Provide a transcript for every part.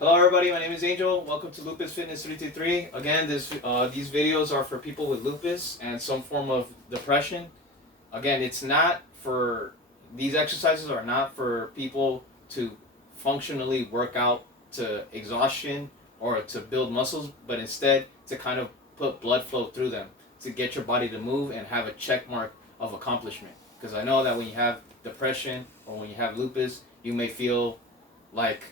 Hello everybody, my name is Angel. Welcome to Lupus Fitness 323. Again, these videos are for people with lupus and some form of depression. Again, these exercises are not for people to functionally work out to exhaustion or to build muscles, but instead to kind of put blood flow through them to get your body to move and have a check mark of accomplishment. Because I know that when you have depression or when you have lupus, you may feel like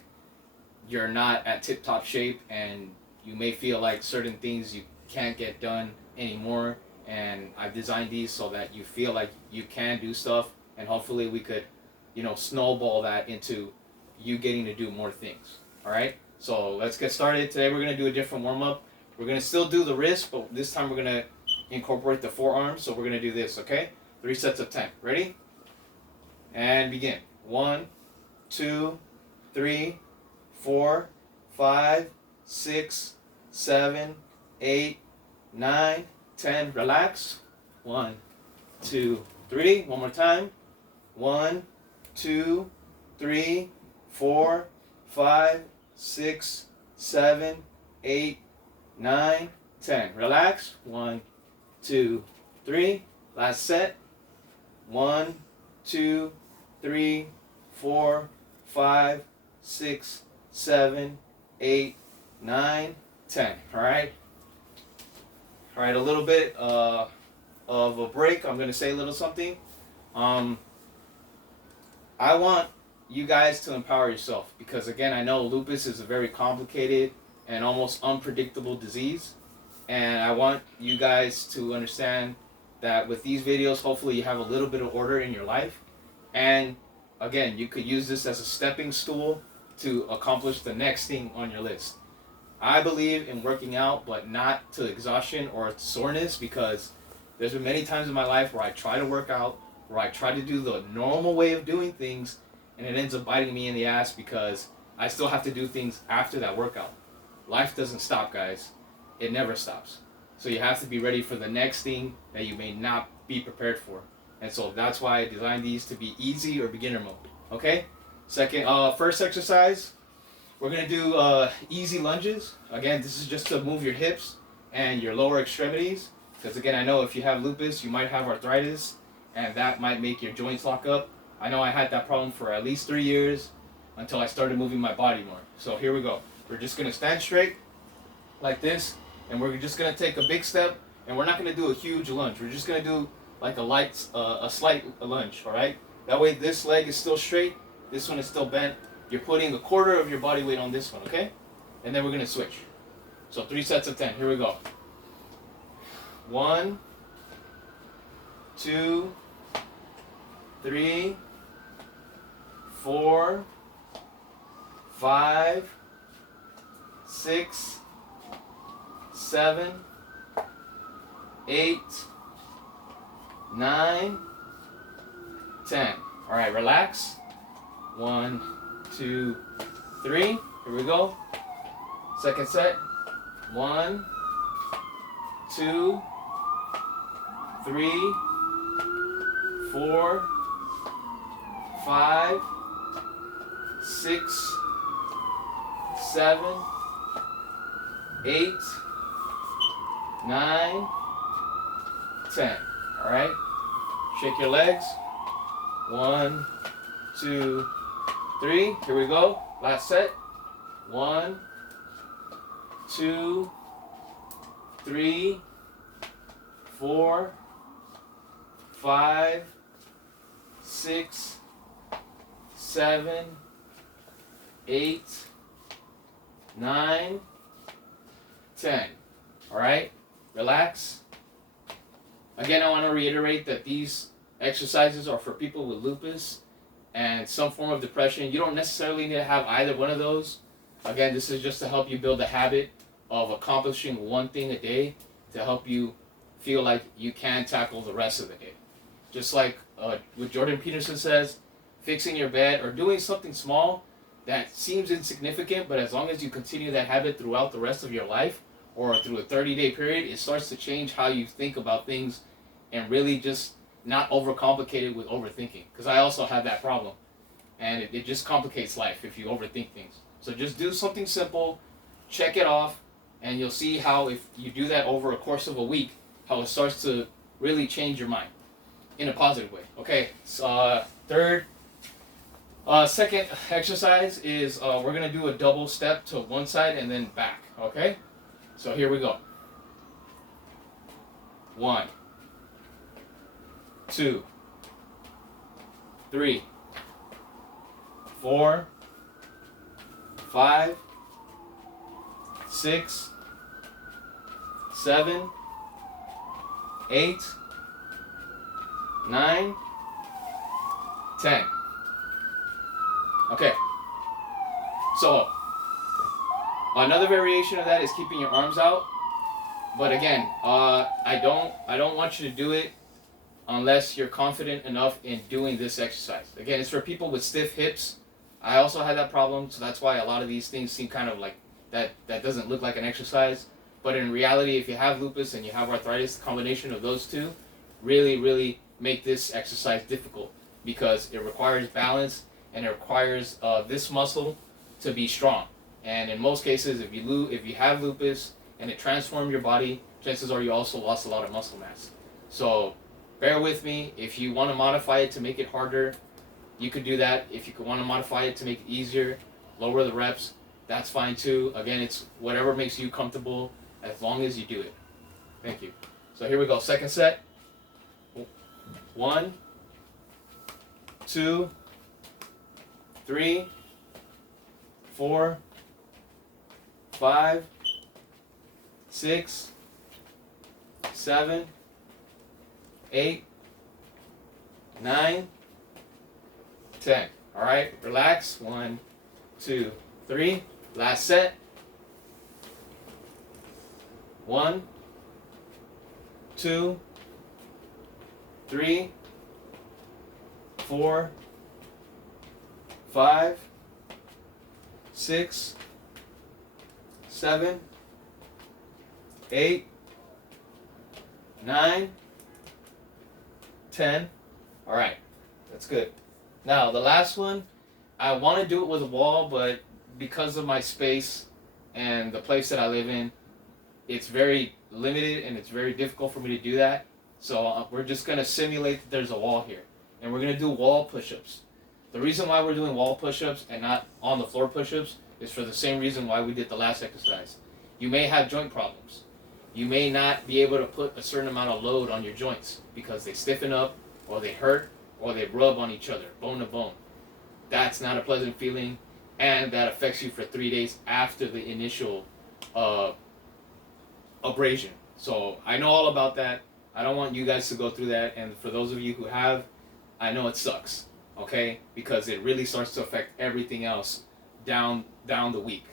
you're not at tip top shape and you may feel like certain things you can't get done anymore. And I've designed these so that you feel like you can do stuff, and hopefully we could, snowball that into you getting to do more things. All right, so let's get started. Today we're going to do a different warm-up. We're going to still do the wrist, but this time we're going to incorporate the forearms. So we're going to do this, okay? 3 sets of 10. Ready? And begin. 1, 2, 3, 4, 5, 6, 7, 8, 9, 10. Relax. 1, 2, 3. One more time. 1, 2, 3, 4, 5, 6, 7, 8, 9, 10. Relax. 1, 2, 3. Last set. 1, 2, 3, 4, 5, 6, 7, 8, 9, 10. All right. All right. A little bit of a break. I'm gonna say a little something. I want you guys to empower yourself because again, I know lupus is a very complicated and almost unpredictable disease, and I want you guys to understand that with these videos, hopefully you have a little bit of order in your life, and again, you could use this as a stepping stool to accomplish the next thing on your list. I believe in working out, but not to exhaustion or soreness, because there's been many times in my life where I try to work out, where I try to do the normal way of doing things, and it ends up biting me in the ass because I still have to do things after that workout. Life doesn't stop, guys. It never stops. So you have to be ready for the next thing that you may not be prepared for. And so that's why I designed these to be easy or beginner mode. Okay? First exercise, we're gonna do easy lunges. Again, this is just to move your hips and your lower extremities. Because again, I know if you have lupus, you might have arthritis, and that might make your joints lock up. I know I had that problem for at least 3 years until I started moving my body more. So here we go. We're just gonna stand straight like this, and we're just gonna take a big step, and we're not gonna do a huge lunge. We're just gonna do like a slight lunge. All right. That way, this leg is still straight. This one is still bent. You're putting a quarter of your body weight on this one, okay? And then we're gonna switch. So 3 sets of 10. Here we go. 1, 2, 3, 4, 5, 6, 7, 8, 9, 10. All right, relax. 1, 2, 3. Here we go. Second set. 1, 2, 3, 4, 5, 6, 7, 8, 9, 10. All right. Shake your legs. 1, 2, 3. Here we go. Last set. 1, 2, 3, 4, 5, 6, 7, 8, 9, 10. All right. Relax. Again, I want to reiterate that these exercises are for people with lupus and some form of depression. You don't necessarily need to have either one of those. Again, this is just to help you build a habit of accomplishing one thing a day to help you feel like you can tackle the rest of the day. Just like what Jordan Peterson says, fixing your bed or doing something small that seems insignificant, but as long as you continue that habit throughout the rest of your life or through a 30-day period, it starts to change how you think about things and really just not overcomplicate it with overthinking. Because I also have that problem. and it just complicates life if you overthink things. So just do something simple, check it off, and you'll see how if you do that over a course of a week, how it starts to really change your mind in a positive way. Okay, so, second exercise is we're gonna do a double step to one side and then back. Okay, so here we go. 1, 2, 3, 4, 5, 6, 7, 8, 9, 10. Okay. So another variation of that is keeping your arms out. But again, I don't want you to do it unless you're confident enough in doing this exercise. Again, it's for people with stiff hips. I also had that problem, so that's why a lot of these things seem kind of like that doesn't look like an exercise. But in reality, if you have lupus and you have arthritis, the combination of those two really make this exercise difficult because it requires balance and it requires this muscle to be strong. And in most cases, if you have lupus and it transformed your body, chances are you also lost a lot of muscle mass. So bear with me. If you want to modify it to make it harder, you could do that. If you want to modify it to make it easier, lower the reps, that's fine too. Again, it's whatever makes you comfortable as long as you do it. Thank you. So here we go. Second set. 1, 2, 3, 4, 5, 6, 7, 8, 9, 10. All right, relax. 1, 2, 3. Last set. 1, 2, 3, 4, 5, 6, 7, 8, 9, 10. All right, that's good. Now the last one, I want to do it with a wall, but because of my space and the place that I live in, it's very limited and it's very difficult for me to do that. So we're just going to simulate that there's a wall here. And we're going to do wall push-ups. The reason why we're doing wall push-ups and not on the floor push-ups is for the same reason why we did the last exercise. You may have joint problems. You may not be able to put a certain amount of load on your joints because they stiffen up or they hurt or they rub on each other, bone to bone. That's not a pleasant feeling, and that affects you for 3 days after the initial abrasion. So I know all about that. I don't want you guys to go through that, and for those of you who have, I know it sucks, okay? Because it really starts to affect everything else down the week.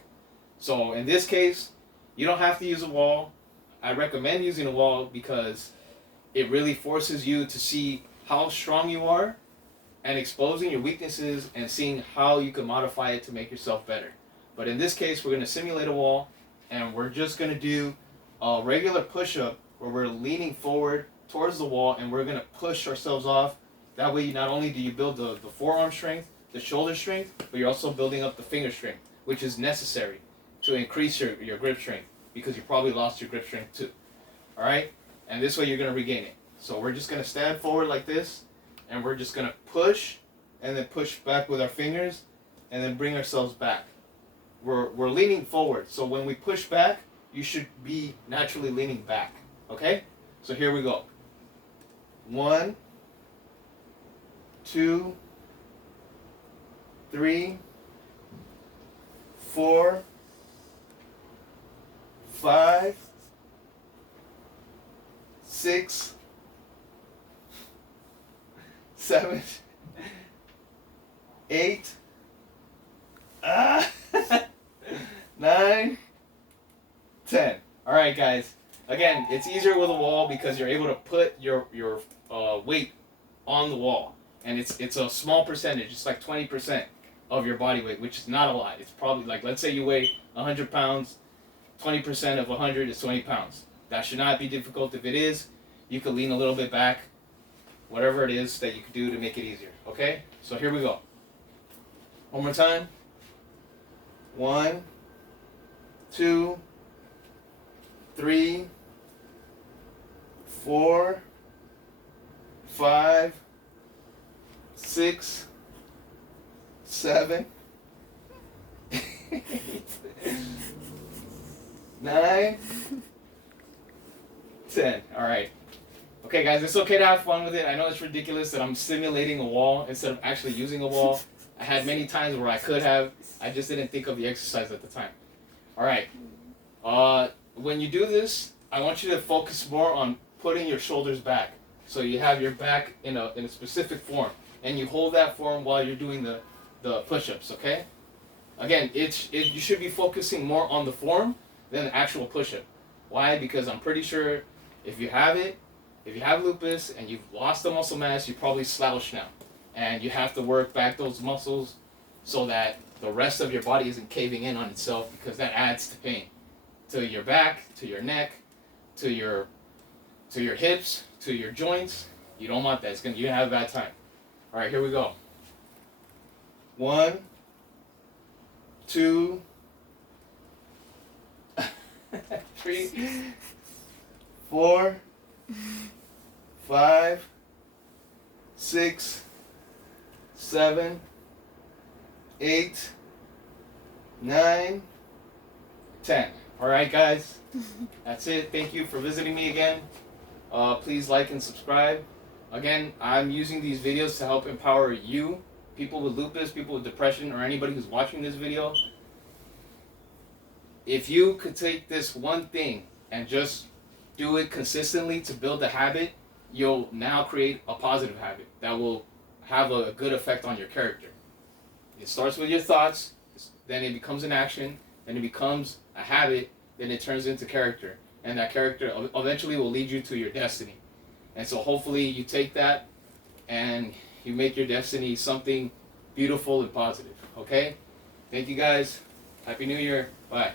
So in this case, you don't have to use a wall. I recommend using a wall because it really forces you to see how strong you are and exposing your weaknesses and seeing how you can modify it to make yourself better. But in this case, we're going to simulate a wall, and we're just going to do a regular push-up where we're leaning forward towards the wall and we're going to push ourselves off. That way, not only do you build the forearm strength, the shoulder strength, but you're also building up the finger strength, which is necessary to increase your grip strength because you probably lost your grip strength too. All right? And this way, you're going to regain it. So we're just going to stand forward like this, and we're just going to push and then push back with our fingers and then bring ourselves back. We're leaning forward. So when we push back, you should be naturally leaning back. Okay? So here we go. 1, 2, 3, 4, 5, 6, 7, 8, 9, 10. All right, guys. Again, it's easier with a wall because you're able to put your weight on the wall, and it's a small percentage. It's like 20% of your body weight, which is not a lot. It's probably like, let's say you weigh 100 pounds, 20% of 100 is 20 pounds. That should not be difficult. If it is, you could lean a little bit back, whatever it is that you could do to make it easier. Okay? So here we go. One more time. 1, 2, 3, 4, 5, 6, 7, 9, 10. All right. Okay, guys, it's okay to have fun with it. I know it's ridiculous that I'm simulating a wall instead of actually using a wall. I had many times where I could have. I just didn't think of the exercise at the time. All right. When you do this, I want you to focus more on putting your shoulders back. So you have your back in a specific form, and you hold that form while you're doing the push-ups. Okay. Again, you should be focusing more on the form than the actual push-up. Why? Because I'm pretty sure if you have lupus and you've lost the muscle mass, you probably slouch now. And you have to work back those muscles so that the rest of your body isn't caving in on itself, because that adds to pain. To your back, to your neck, to your hips, to your joints. You don't want that. You're gonna have a bad time. Alright, here we go. 1, 2, 3, 4, 5, 6, 7, 8, 9, 10. Alright, guys. That's it. Thank you for visiting me again. Please like and subscribe. Again, I'm using these videos to help empower you, people with lupus, people with depression, or anybody who's watching this video. If you could take this one thing and just do it consistently to build a habit, you'll now create a positive habit that will have a good effect on your character. It starts with your thoughts, then it becomes an action, then it becomes a habit, then it turns into character. And that character eventually will lead you to your destiny. And so hopefully you take that and you make your destiny something beautiful and positive. Okay? Thank you guys. Happy New Year. Bye.